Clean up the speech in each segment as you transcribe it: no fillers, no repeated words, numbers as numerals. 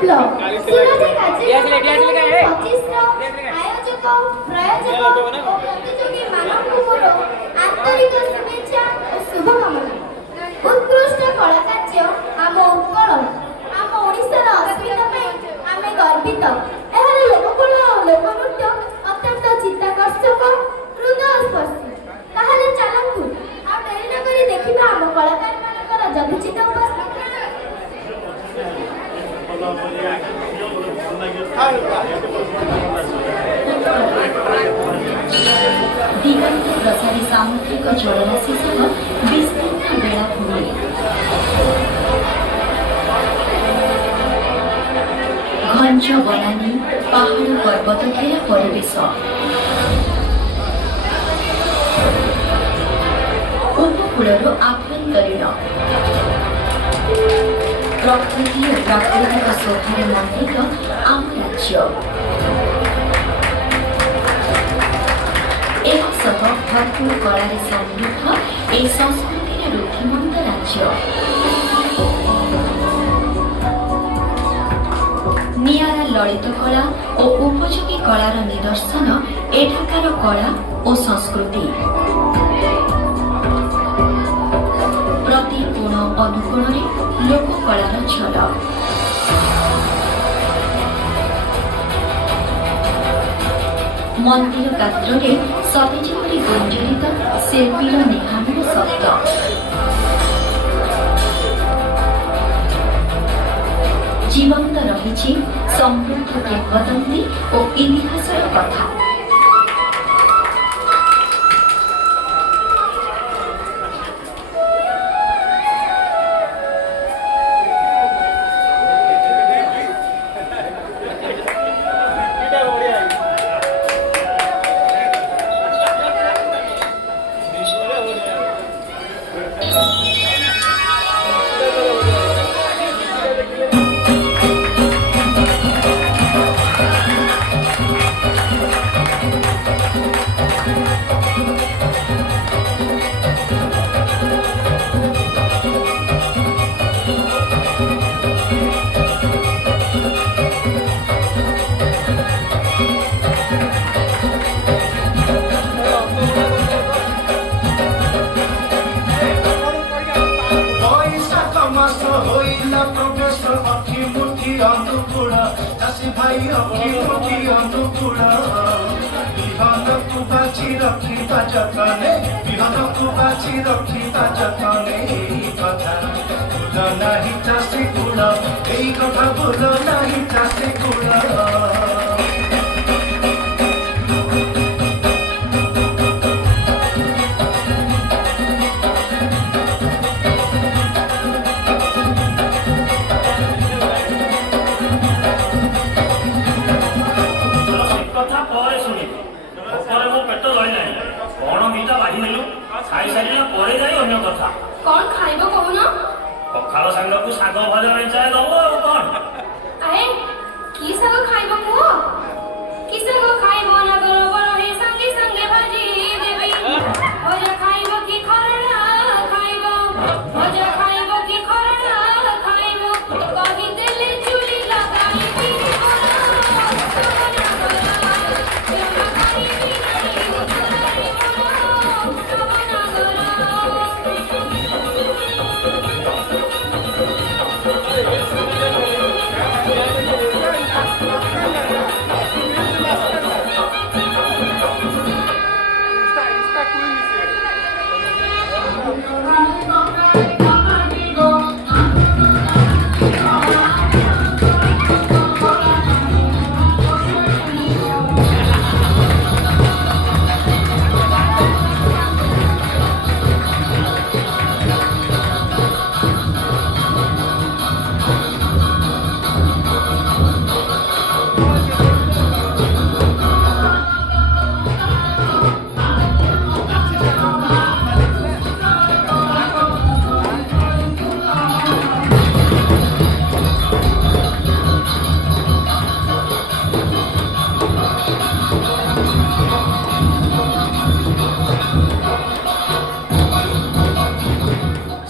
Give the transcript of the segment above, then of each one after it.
Blog सुरज काजे 25 आयोजक प्रयोजक और प्रतियोगी मानव मोर आंतरिक शुभेच्छा और शुभकामना। उत्कृष्ट कलाकार्य आम उत्कल आम ओडिशार अस्मिता ପାଇଁ आमे गर्वित। एहार लोककला और लोकनृत्य अत्यंत चित्ताकर्षक हृदयस्पर्शी। ताहले चलंतु आ डेरी न करी देखिबा आम कलाकार मानकर जगुचित उपस्थिति। दिगंत प्रसारी सामुद्रिक जलराशि सह विस्तीर्ण बेलाभूमि घंच बनानी पहाड़ पर्वत घेरा परिवेश उपकूलर आभ्यंतरीण प्रकृति और प्राकृतिक शोभार मंडित आम राज्य भरपूर कलार समृद्ध ए संस्कृतिर रुद्धिमंत राज्य। नियारा ललित कला और उपयोगी कलार निदर्शन एठाकार कला और संस्कृति। प्रति कोण अनुकोण लोककलार झलक। मंदिर गात्रे सतेज गुंजरित शिल्पीर निहाणर शब्द। जीवंत रही समृद्ध किंवदंती और इतिहासर कथा। कौन खाइबो कहून पखाल सांग को साग भजा चाय दबो कौन आए की साग खाइबो को की साग खाइबो ना गरबर हे संगे संगे भाजी देबी भजा खाइबो की खरड़ा खाइबो भजा खाइबो की खरड़ा खाइबो कहि देले चुली लगाई भी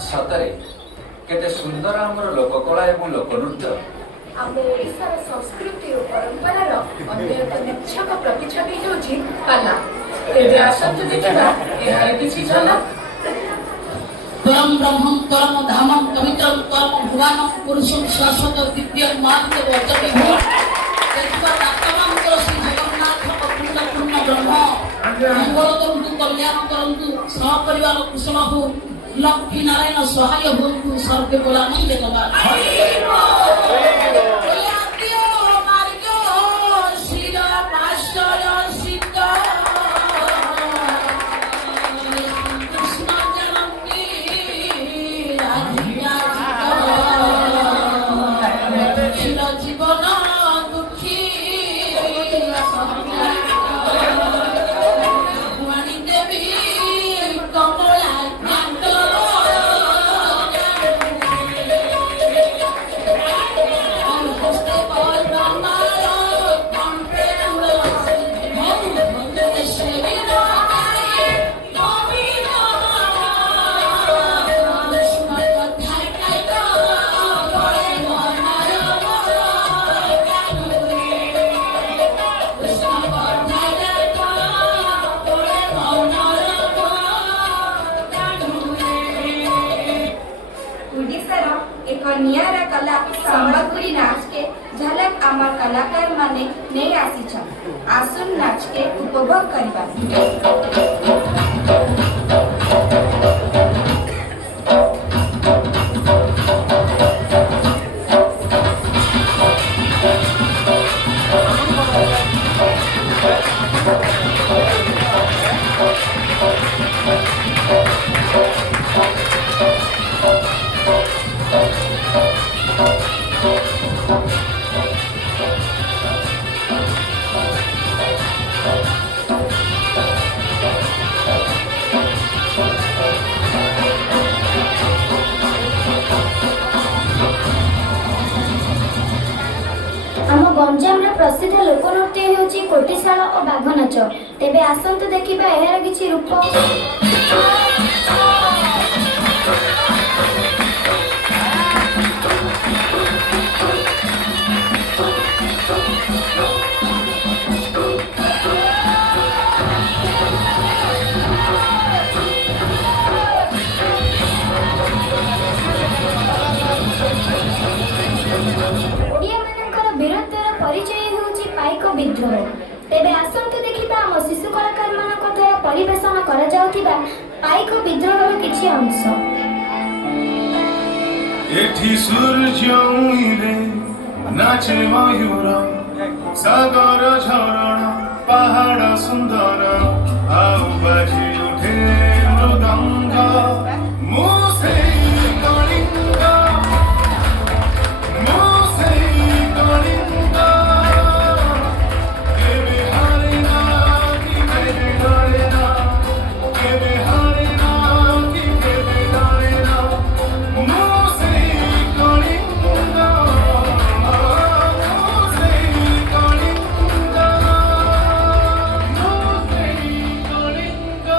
सतरे केते सुंदर आमर लोककला एवं लोकनृत्य ଆମ ଓଡ଼ିଶାର ସଂସ୍କୃତି ଓ ପରମ୍ପରାର ଅନ୍ୟ ଏକ ନିଚ୍ଛକ ପ୍ରତିଛବି ହେଉଛି ପାଲା। ତେବେ ଆସନ୍ତୁ ଦେଖିବା ଏହାର କିଛି ଝଲକ। परम ब्रह्मं परम धामं पवित्रं परम भुवनं पुरुषं शाश्वत दिव्यं मानते वचने हो तेत्वा दातमंत्र श्री जगन्नाथ अपूर्ण पूर्ण ब्रह्म मंगल करंतु कल्याण करंतु सहपरिवार कुशल हो लक्ष्मी नारायण सहाय होन्तु सर्वे बोलानंद कला জীবন দুঃখী ভুয়ানী দেবী কমলা ଓଡ଼ିଶାର ଏକ ନିଆରା କଲା ସମ୍ବଲପୁରୀ ନାଚକେ ଝଲକ ଆମର କଳାକାର ମାନେ ନେଇ ଆସିଛନ୍। ଆସୁନ୍ ନାଚକେ ଉପଭୋଗ କରିବା। ଆମ ଗଞ୍ଜାମର ପ୍ରସିଦ୍ଧ ଲୋକନୃତ୍ୟ ହେଉଛି କୋଟିଶାଳ ଓ ବାଘ ନାଚ। ତେବେ ଆସନ୍ତୁ ଦେଖିବା ଏହାର କିଛି ରୂପ। ଓଡ଼ିଆମାନଙ୍କର ବୀରତ୍ୱର ପରିଚୟ ହେଉଛି ପାଇକ ବିଦ୍ରୋହ। ତେବେ ଆସନ୍ତୁ ଦେଖିବା ଆମ ଶିଶୁ କଳାକାରମାନଙ୍କ ଦ୍ୱାରା ପରିବେଷଣ କରାଯାଉଥିବା ପାଇକ ବିଦ୍ରୋହର କିଛି ଅଂଶ। ଏଠି ସୂର୍ଯ୍ୟ ଉଇଁରେ ନାଚେ ମୟୂର ସାଗର ଝରଣା ପାହାଡ଼ ସୁନ୍ଦର ଆଉ ବାଜି ଉଠେ ମୃଦଙ୍ଗ ମୁଁ ସେଇ କଳିଙ୍ଗ ମୁଁ ସେଇ କଳିଙ୍ଗ କେବେ ହାରେ ନା କି କେବେ ଡରେ ନା କେବେ ହାରେ ନା କି କେବେ ଡରେ ନା ମୁଁ ସେଇ କଳିଙ୍ଗ ମୁଁ ସେଇ କଳିଙ୍ଗ ମୁଁ ସେଇ କଳିଙ୍ଗ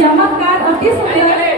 चमत्कार अति सुंदर